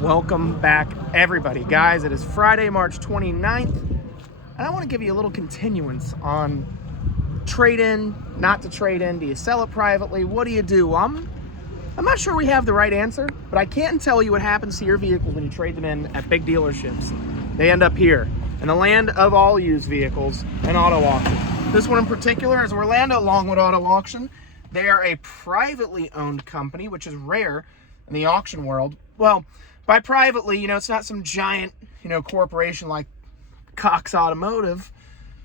Welcome back, everybody. Guys, it is Friday, March 29th, and I want to give you a little continuance on trade-in, not to trade in. Do you sell it privately? What do you do? I'm not sure we have the right answer, but I can tell you what happens to your vehicles when you trade them in at big dealerships. They end up here, in the land of all used vehicles and auto auction. This one in particular is Orlando Longwood Auto Auction. They are a privately owned company, which is rare in the auction world. Well, by privately, it's not some giant, corporation like Cox Automotive,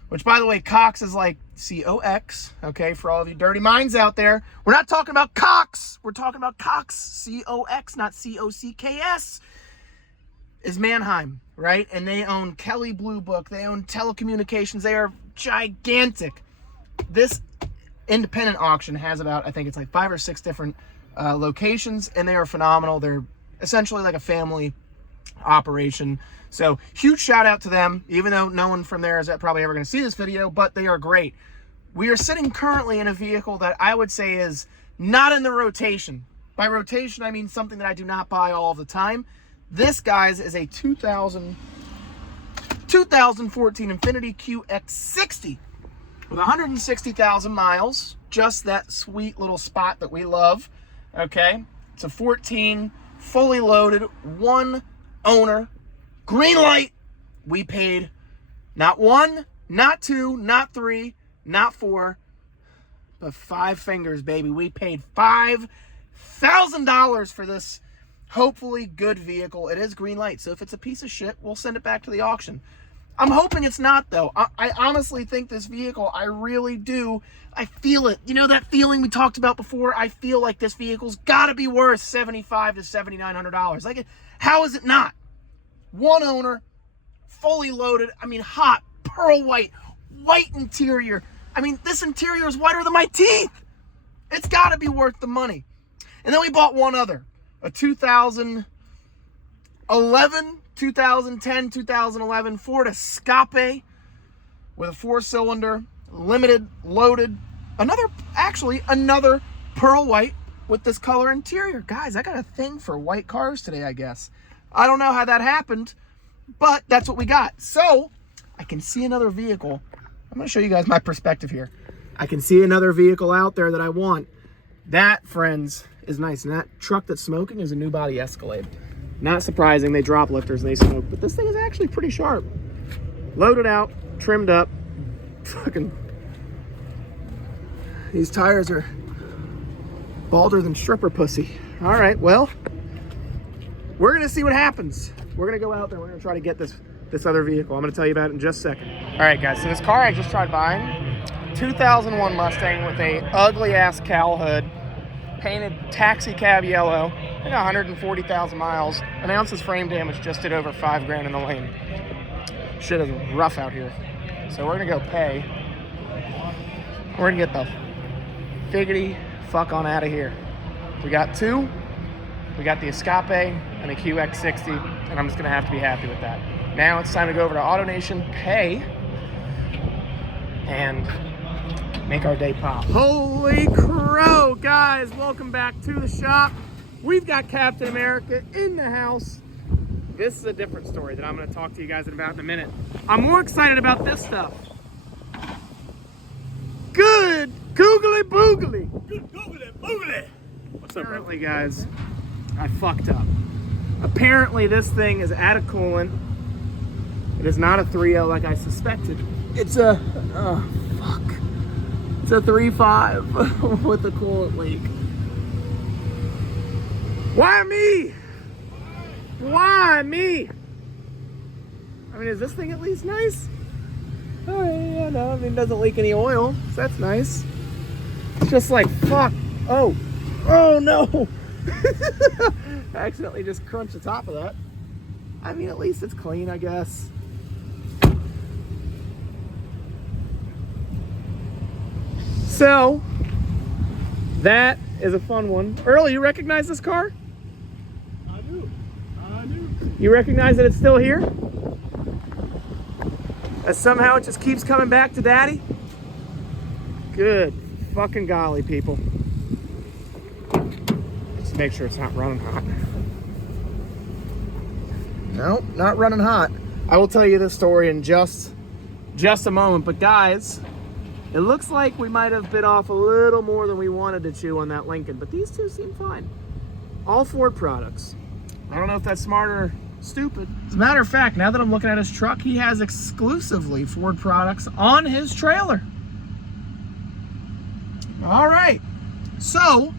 which, by the way, Cox is like C-O-X, okay, for all of you dirty minds out there. We're not talking about Cox. We're talking about Cox, C-O-X, not C-O-C-K-S, is Mannheim, right? And they own Kelley Blue Book. They own telecommunications. They are gigantic. This independent auction has about, I think it's like 5 or 6 different locations, and they are phenomenal. They're essentially like a family operation. So huge shout out to them, even though no one from there is probably ever going to see this video, but they are great. We are sitting currently in a vehicle that I would say is not in the rotation. By rotation, I mean something that I do not buy all of the time. This, guys, is a 2014 Infiniti QX60 with 160,000 miles. Just that sweet little spot that we love, okay? It's a 14, fully loaded, one owner, green light. We paid not 1, not 2, not 3, not 4, but 5 fingers, baby. We paid $5,000 for this hopefully good vehicle. It is green light, so if it's a piece of shit, we'll send it back to the auction. I'm hoping it's not, though. I honestly think this vehicle, I really do. I feel it. You know that feeling we talked about before? I feel like this vehicle's got to be worth $7,500 to $7,900. Like, how is it not? One owner, fully loaded. I mean, hot, pearl white, white interior. I mean, this interior is whiter than my teeth. It's got to be worth the money. And then we bought one other, a 2011, 2010, 2011 Ford Escape with a 4-cylinder, limited, loaded, another pearl white with this color interior. Guys, I got a thing for white cars today, I guess. I don't know how that happened, but that's what we got. So I can see another vehicle. I'm going to show you guys my perspective here. I can see another vehicle out there that I want. That, friends, is nice. And that truck that's smoking is a new body Escalade. Not surprising, they drop lifters and they smoke, but this thing is actually pretty sharp. Loaded out, trimmed up. Fucking, these tires are balder than stripper pussy. All right, well, we're gonna see what happens. We're gonna go out there, we're gonna try to get this other vehicle. I'm gonna tell you about it in just a second. All right, guys, so this car I just tried buying, 2001 Mustang with a ugly ass cowl hood, painted taxi cab yellow, I got 140,000 miles. An ounce's frame damage just did over $5,000 in the lane. Shit is rough out here. So we're gonna go pay. We're gonna get the figgity fuck on out of here. We got 2. We got the Escape and the QX60, and I'm just gonna have to be happy with that. Now it's time to go over to AutoNation, pay, and make our day pop. Holy crow, guys, welcome back to the shop. We've got Captain America in the house. This is a different story that I'm going to talk to you guys about in a minute. I'm more excited about this stuff. Good googly boogly. Good googly boogly. What's up, Apparently, guys, I fucked up. Apparently, this thing is out of coolant. It is not a 3.0 like I suspected. It's a, it's a 3.5 with a coolant leak. Why me? Why me? I mean, is this thing at least nice? Oh, yeah, no, I mean, it doesn't leak any oil, so that's nice. It's just like, fuck. Oh no. I accidentally just crunched the top of that. I mean, at least it's clean, I guess. So, that is a fun one. Earl, you recognize this car? I do. You recognize that it's still here? That somehow it just keeps coming back to daddy? Good fucking golly, people. Just make sure it's not running hot. No, not running hot. I will tell you this story in just a moment. But guys, it looks like we might have bit off a little more than we wanted to chew on that Lincoln. But these two seem fine. All Ford products. I don't know if that's smart or stupid. As a matter of fact, now that I'm looking at his truck, he has exclusively Ford products on his trailer. All right. So,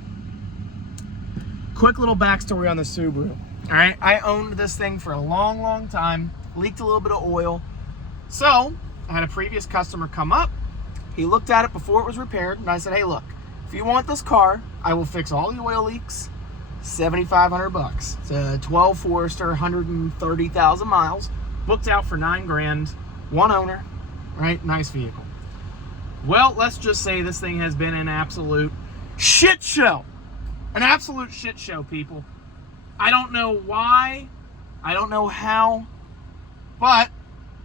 quick little backstory on the Subaru. All right, I owned this thing for a long time, leaked a little bit of oil. So, I had a previous customer come up. He looked at it before it was repaired, and I said, hey, look, if you want this car, I will fix all the oil leaks, $7,500. It's a 12 Forester, 130,000 miles, booked out for $9 grand, one owner, right? Nice vehicle. Well, let's just say this thing has been an absolute shit show. An absolute shit show, people. I don't know why, I don't know how, but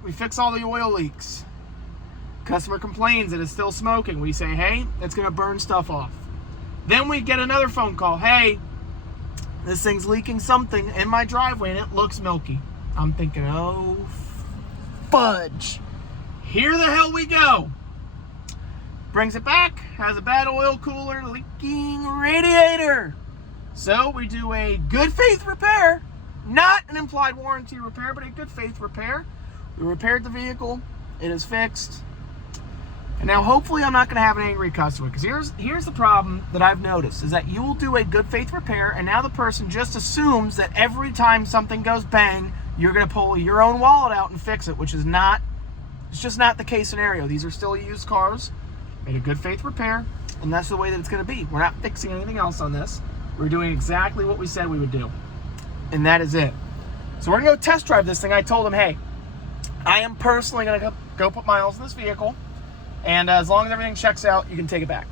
we fix all the oil leaks. Customer complains that it's still smoking. We say, hey, it's gonna burn stuff off. Then we get another phone call. Hey, this thing's leaking something in my driveway and it looks milky. I'm thinking, oh, fudge. Here the hell we go. Brings it back, has a bad oil cooler, leaking radiator. So we do a good faith repair, not an implied warranty repair, but a good faith repair. We repaired the vehicle, it is fixed. And now hopefully I'm not gonna have an angry customer, because here's the problem that I've noticed, is that you will do a good faith repair and now the person just assumes that every time something goes bang, you're gonna pull your own wallet out and fix it, which is not, it's just not the case scenario. These are still used cars, made a good faith repair, and that's the way that it's gonna be. We're not fixing anything else on this. We're doing exactly what we said we would do. And that is it. So we're gonna go test drive this thing. I told him, hey, I am personally gonna go put miles in this vehicle, and as long as everything checks out, you can take it back.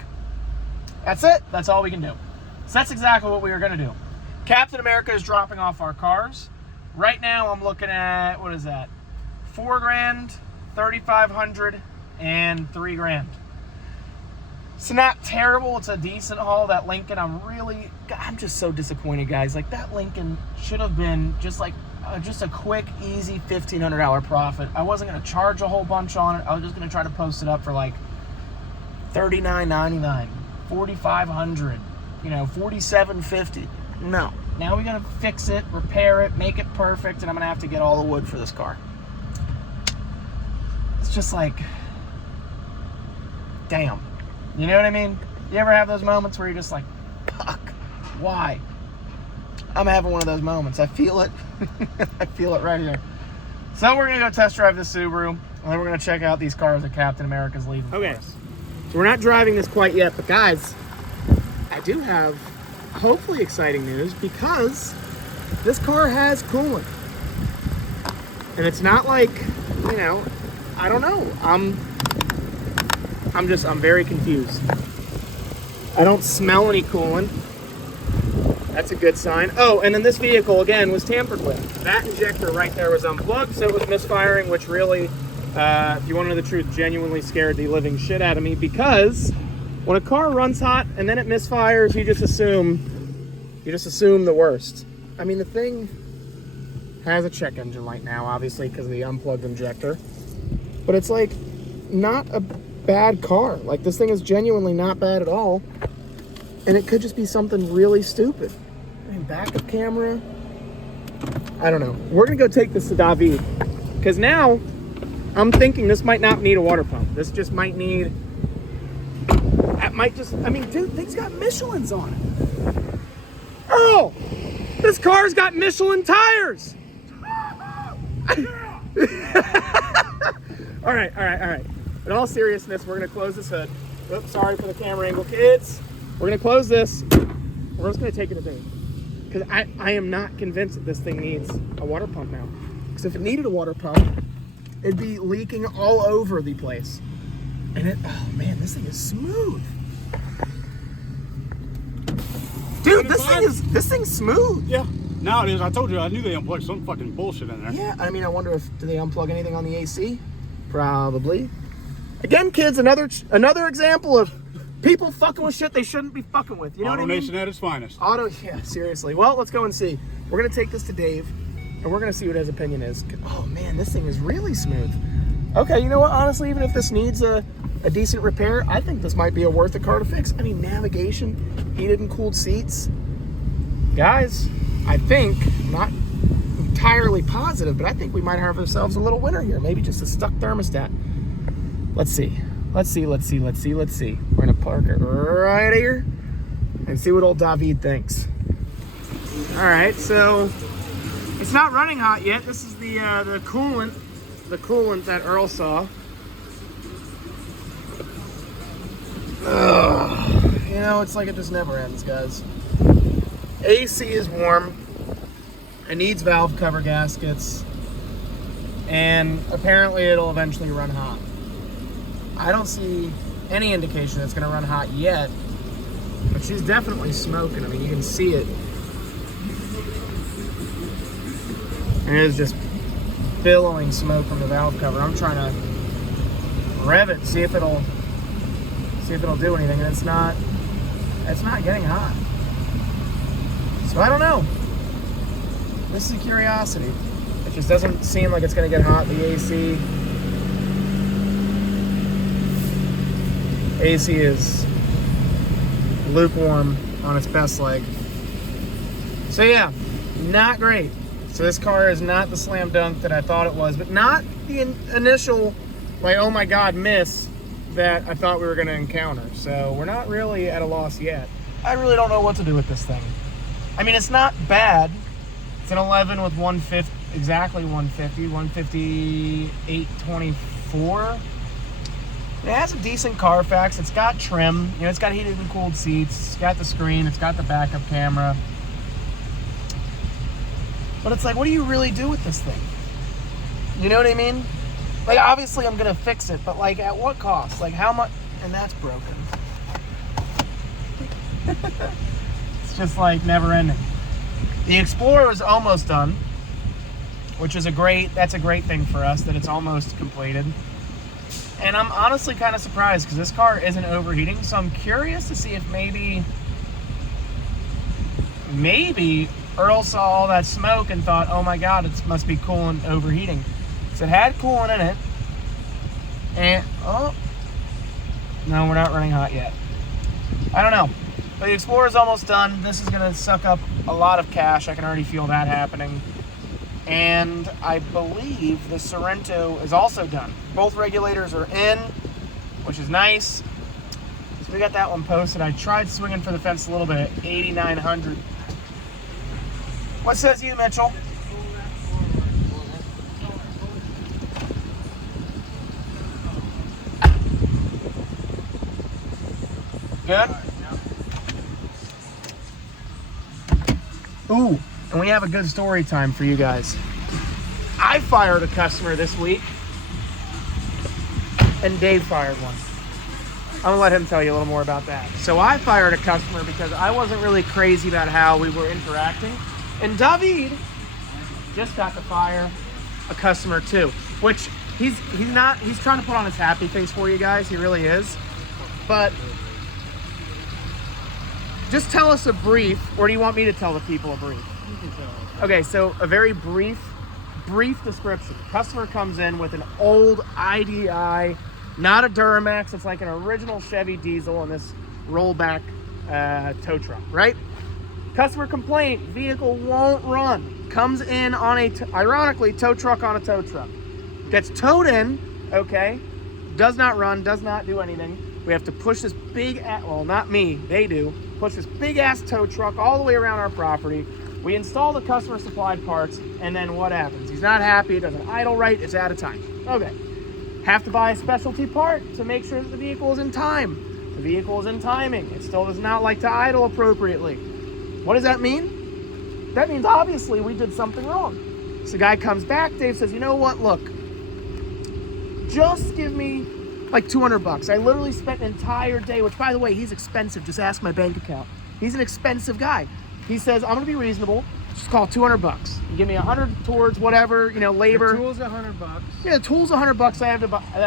That's it, that's all we can do. So that's exactly what we were gonna do. Captain America is dropping off our cars. Right now I'm looking at, what is that? 4 grand, 3,500, and 3 grand. It's not terrible. It's a decent haul. That Lincoln, I'm just so disappointed, guys. Like, that Lincoln should have been just like just a quick, easy $1,500 profit. I wasn't going to charge a whole bunch on it. I was just going to try to post it up for like $39.99, $4,500, you know, $4,750. No. Now we got to fix it, repair it, make it perfect, and I'm going to have to get all the wood for this car. It's just like, damn. You know what I mean? You ever have those moments where you're just like, fuck, why? I'm having one of those moments. I feel it. I feel it right here. So we're going to go test drive this Subaru, and then we're going to check out these cars that Captain America's leaving for us. So we're not driving this quite yet, but guys, I do have hopefully exciting news, because this car has coolant. And it's not like, you know, I don't know. I'm very confused. I don't smell any coolant. That's a good sign. Oh, and then this vehicle, again, was tampered with. That injector right there was unplugged, so it was misfiring, which really, if you want to know the truth, genuinely scared the living shit out of me, because when a car runs hot and then it misfires, you just assume the worst. I mean, the thing has a check engine light now, obviously, because of the unplugged injector. But it's like not a bad car. Like, this thing is genuinely not bad at all. And it could just be something really stupid. I mean, backup camera. I don't know. We're gonna go take this to David, because now I'm thinking this might not need a water pump. This just might need, I mean, dude, thing's got Michelin's on it. Earl, this car's got Michelin tires. All right. In all seriousness, we're gonna close this hood. Oops, sorry for the camera angle, kids. We're gonna close this. We're just gonna take it today, because I am not convinced that this thing needs a water pump now. Because if it needed a water pump, it'd be leaking all over the place. And oh man, this thing is smooth. Dude, this thing's smooth. Yeah. Now it is. I told you, I knew they unplugged some fucking bullshit in there. Yeah, I mean, I wonder do they unplug anything on the AC? Probably. Again, kids, another example of people fucking with shit they shouldn't be fucking with. You know what I mean? AutoNation at its finest. Yeah, seriously. Well, let's go and see. We're gonna take this to Dave, and we're gonna see what his opinion is. Oh man, this thing is really smooth. Okay, you know what? Honestly, even if this needs a decent repair, I think this might be a worth a car to fix. I mean, navigation, heated and cooled seats. Guys, I think, not entirely positive, but I think we might have ourselves a little winner here. Maybe just a stuck thermostat. Let's see. Let's see. We're gonna park it right here and see what old David thinks. All right, so it's not running hot yet. This is the coolant that Earl saw. Ugh. You know, it's like it just never ends, guys. AC is warm. It needs valve cover gaskets. And apparently it'll eventually run hot. I don't see any indication it's going to run hot yet. But she's definitely smoking. I mean, you can see it. And it is just billowing smoke from the valve cover. I'm trying to rev it, see if it'll do anything, and it's not getting hot. So I don't know. This is a curiosity. It just doesn't seem like it's gonna get hot. The AC is lukewarm on its best leg. So yeah, not great. So this car is not the slam dunk that I thought it was, but not the initial, like, oh my God, miss that I thought we were going to encounter. So we're not really at a loss yet. I really don't know what to do with this thing. I mean, it's not bad. It's an 11 with 150, exactly 150, 158.24. It has a decent Carfax. It's got trim. You know, it's got heated and cooled seats. It's got the screen. It's got the backup camera. But it's like, what do you really do with this thing? You know what I mean? Like, obviously I'm gonna fix it, but like, at what cost? Like, how much? And that's broken. It's just like never ending. The Explorer is almost done, which is that's a great thing for us, that it's almost completed. And I'm honestly kind of surprised because this car isn't overheating, so I'm curious to see if maybe Earl saw all that smoke and thought, oh my God, it must be coolant overheating. So it had coolant in it. And, oh, no, we're not running hot yet. I don't know. But the Explorer's almost done. This is gonna suck up a lot of cash. I can already feel that happening. And I believe the Sorento is also done. Both regulators are in, which is nice. So we got that one posted. I tried swinging for the fence a little bit at 8,900. What says you, Mitchell? Good? Ooh, and we have a good story time for you guys. I fired a customer this week, and Dave fired one. I'm gonna let him tell you a little more about that. So I fired a customer because I wasn't really crazy about how we were interacting. And David just got to fire a customer too, which he's trying to put on his happy face for you guys. He really is. But just tell us a brief, or do you want me to tell the people a brief? You can tell. Okay, so a very brief description. Customer comes in with an old IDI, not a Duramax. It's like an original Chevy diesel in this rollback tow truck, right? Customer complaint, vehicle won't run. Comes in on ironically, tow truck on a tow truck. Gets towed in, okay, does not run, does not do anything. We have to push this big, well, not me, they do, push this big ass tow truck all the way around our property. We install the customer supplied parts, and then what happens? He's not happy, it doesn't idle right, it's out of time. Okay, have to buy a specialty part to make sure that the vehicle is in time. The vehicle is in timing. It still does not like to idle appropriately. What does that mean? That means obviously we did something wrong. So the guy comes back, Dave says, you know what, look, just give me like $200. I literally spent an entire day, which by the way, he's expensive. Just ask my bank account. He's an expensive guy. He says, I'm gonna be reasonable. Just call $200. You give me 100 towards whatever, you know, labor. The tool's $100. Yeah, the tool's $100 I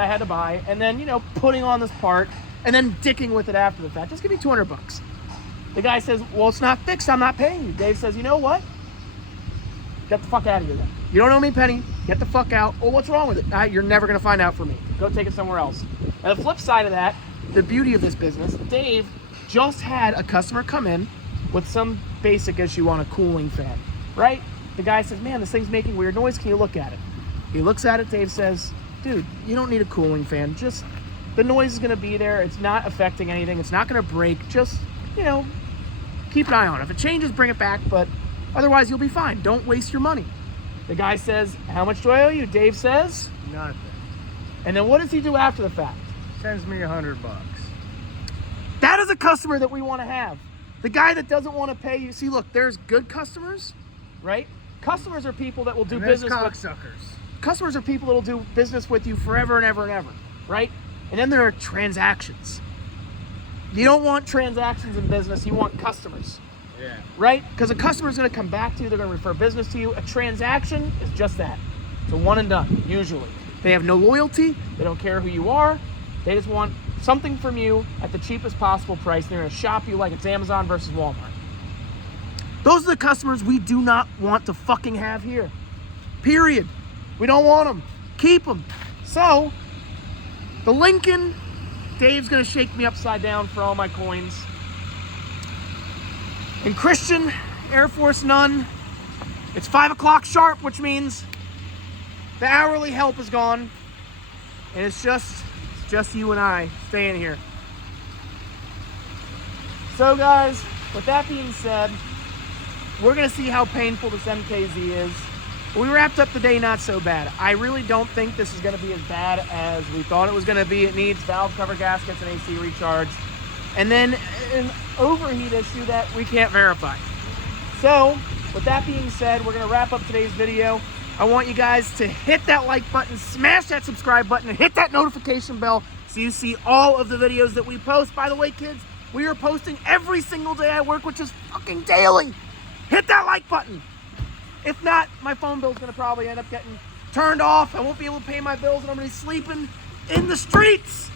had to buy, and then, you know, putting on this part, and then dicking with it after the fact. Just give me $200. The guy says, well, it's not fixed. I'm not paying you. Dave says, you know what? Get the fuck out of here then. You don't owe me a penny. Get the fuck out. Oh, what's wrong with it? You're never going to find out from me. Go take it somewhere else. And the flip side of that, the beauty of this business, Dave just had a customer come in with some basic issue on a cooling fan, right? The guy says, man, this thing's making weird noise. Can you look at it? He looks at it. Dave says, dude, you don't need a cooling fan. Just the noise is going to be there. It's not affecting anything. It's not going to break. Just, you know, keep an eye on it. If it changes, bring it back, but otherwise you'll be fine. Don't waste your money. The guy says, how much do I owe you? Dave says, Nothing. and then what does he do after the fact? Sends me $100. That is a customer that we want to have. The guy that doesn't want to pay you. See, look, there's good customers, right? Customers are people that will do business with. Cocksuckers. Customers are people that will do business with you forever and ever and ever, right? And then there are transactions. You don't want transactions in business. You want customers, Yeah. right? Because a customer is going to come back to you. They're going to refer business to you. A transaction is just that. It's a one and done, usually. They have no loyalty. They don't care who you are. They just want something from you at the cheapest possible price. They're going to shop you like it's Amazon versus Walmart. Those are the customers we do not want to fucking have here. Period. We don't want them. Keep them. So, the Lincoln, Dave's going to shake me upside down for all my coins. And Christian, Air Force None, it's 5 o'clock sharp, which means the hourly help is gone. And it's just you and I staying here. So guys, with that being said, we're going to see how painful this MKZ is. We wrapped up the day not so bad. I really don't think this is going to be as bad as we thought it was going to be. It needs valve cover gaskets and AC recharge. And then an overheat issue that we can't verify. So, with that being said, we're going to wrap up today's video. I want you guys to hit that like button, smash that subscribe button, and hit that notification bell so you see all of the videos that we post. By the way, kids, we are posting every single day I work, which is fucking daily. Hit that like button. If not, my phone bill's gonna probably end up getting turned off. I won't be able to pay my bills and I'm gonna be sleeping in the streets.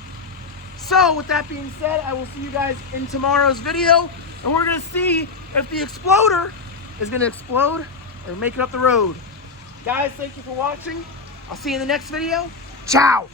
So with that being said, I will see you guys in tomorrow's video and we're gonna see if the exploder is gonna explode or make it up the road. Guys, thank you for watching. I'll see you in the next video. Ciao.